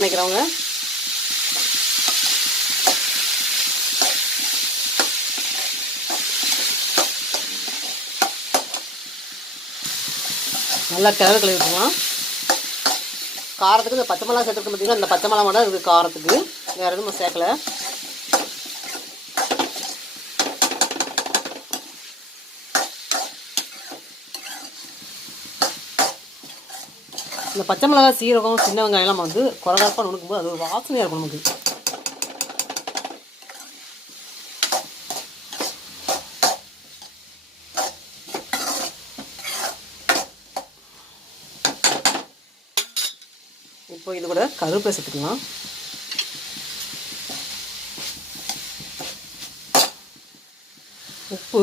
நினைக்கிறவங்க நல்லா கிளறு கழுவி விட்டுக்கலாம். காரத்துக்கு இந்த பச்சை மிளகா சேர்த்துருக்கு பார்த்தீங்கன்னா, இந்த பச்சை மிளகா தான் இருக்குது காரத்துக்கு, வேறு எதுவும் சேர்க்கலை. இந்த பச்சை மிளகா, சீரகம், சின்ன வெங்காயம்லாம் வந்து குறகரப்பாக நுணுக்கும்போது அது ஒரு வாசனையாக இருக்கும் நமக்கு. இப்போ இது கூட கருவேப்பிலை சேர்த்துக்கலாம். உப்பு,